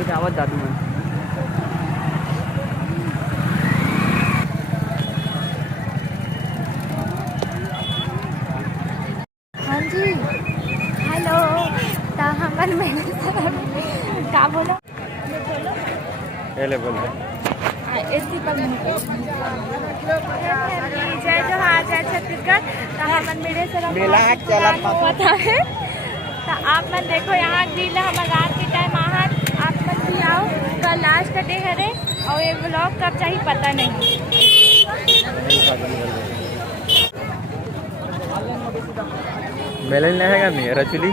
एक आवाज दादू में। हाँ जी हेलो तो हमन में का बोलो पहले बोल रहे इसी पर जय जोहार जय छत्तीसगढ़। तो हमन मेरे से मेला चला पता है तो आप मन देखो यहाँ ग्रिल हमारे रात के टाइम आहत आप मन भी आओ। कल लास्ट डे हरे और ये ब्लॉग कब चाहिए पता नहीं। मेला नहीं रहेगा नहीं रचुली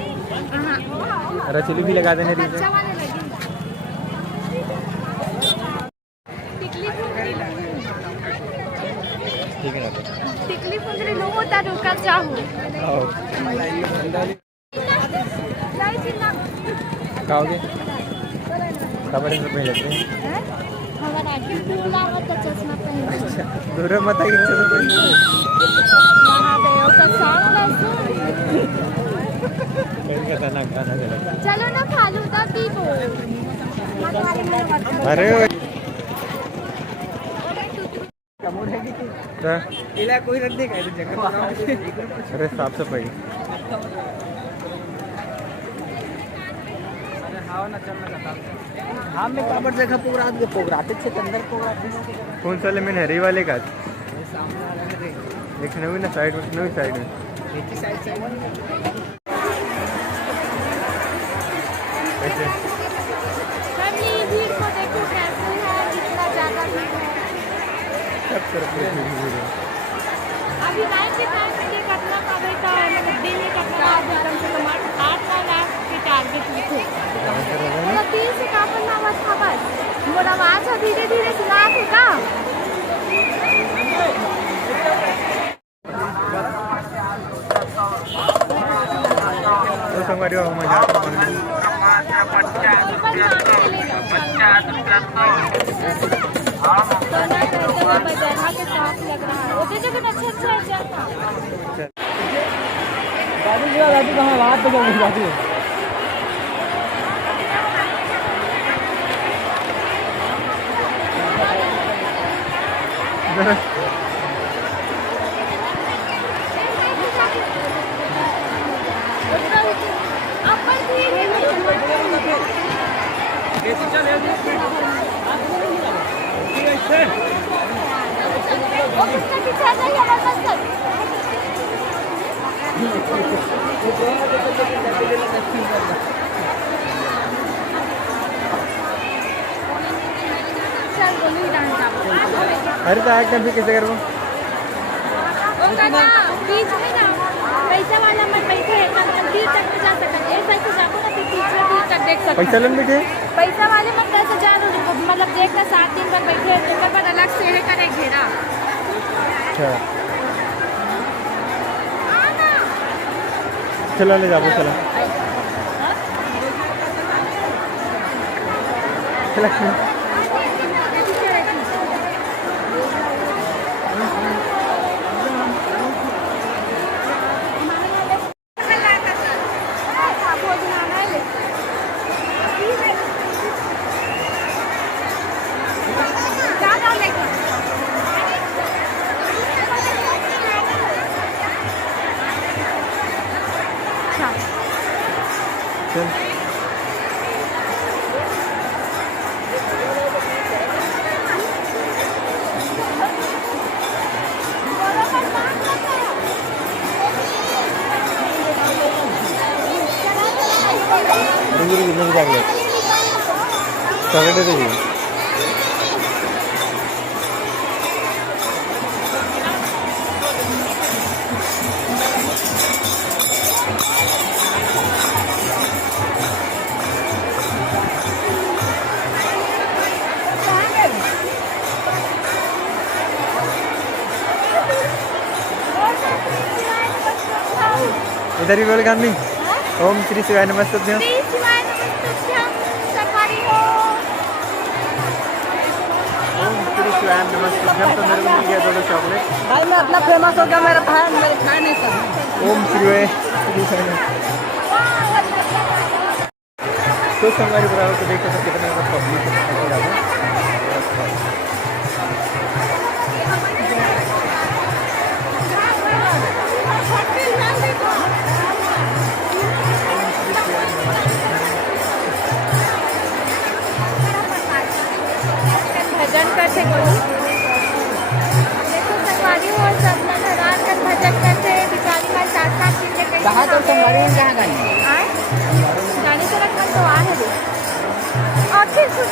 रचुली भी लगा देने दीजिए। ठीक है ना टिकली फुंदरी लो होता रुका चाहूँ खाओगे कपड़े में पहन लेते हैं। हमारा दूल्हा होता चश्मा पहन दूर मत आइए चलो महादेव का सॉन्ग खाना खाना चलो ना फालूदा पीबो। अरे इला कोई रख देगा इस जगह। अरे साफ सफाई हाँ मैं काबर जगह पोगरात के पोगराते छे अंदर पोगराते कौन सा लेमन है रे वाले का सामने वाला में रे एक नवी ना साइड में नवी साइड में एक ही साइड ऐसे फैमिली भीड़ को देखो कैसे है कितना ज़्यादा भीड़ है। सब तरफ अभी नाइट के टाइम में ये कटरा का बेटा मतलब दिल्ली कटरा कम से कम 8 लाख की टारगेट लिखो मतलब 30 से का पन्ना बस था बस मोर आवाज धीरे धीरे सुना थे का तो संगवारी हो मजाक के साथ लग रहा है वो जगह अच्छा गाड़ी जो गाड़ी कहां बात पे जाऊंगी गाड़ी अपन कैसे चले वो किसका पीछे आ जाइए हमारे पास तक चल बोली डांस अरे तो एकदम भी कैसे करो वो ना बीच में ना पैसा वाला मन बैठे है ना मंदिर तक में जा सकते हैं ऐसा ही जाको ना फिर तीसरे दिन तक देख सकते पैसा लेने बैठे पैसा वाले मन 10,000 मतलब देखना 7 दिन पर बैठे हैं तो पर अलग से है करे घेरा। अच्छा चला ले जाओ चला चला चल चॉकलेट दे दीजिए इधर भी बोले गांधी ओम श्री शिवाय नमस्तुभ्यं ओम श्री शिवाय नमस्तुभ्यं। तो मेरे को मिल गया 2 चॉकलेट भाई मैं अपना फेमस हो गया मेरा भाई मेरे खाए नहीं सब ओम श्री शिवाय तो संगवारी बराबर को देखते तो कितना ज़्यादा पब्लिक है, कितना ज़्यादा। भजन करते कोई देखो संगवारी हो सब लोग रात का भजन करते बिचारी माँ 7-7 दिन के कहीं कहाँ तो संगवारी में कहाँ गानी गाड़ी से रखना तो आ है और फिर सुन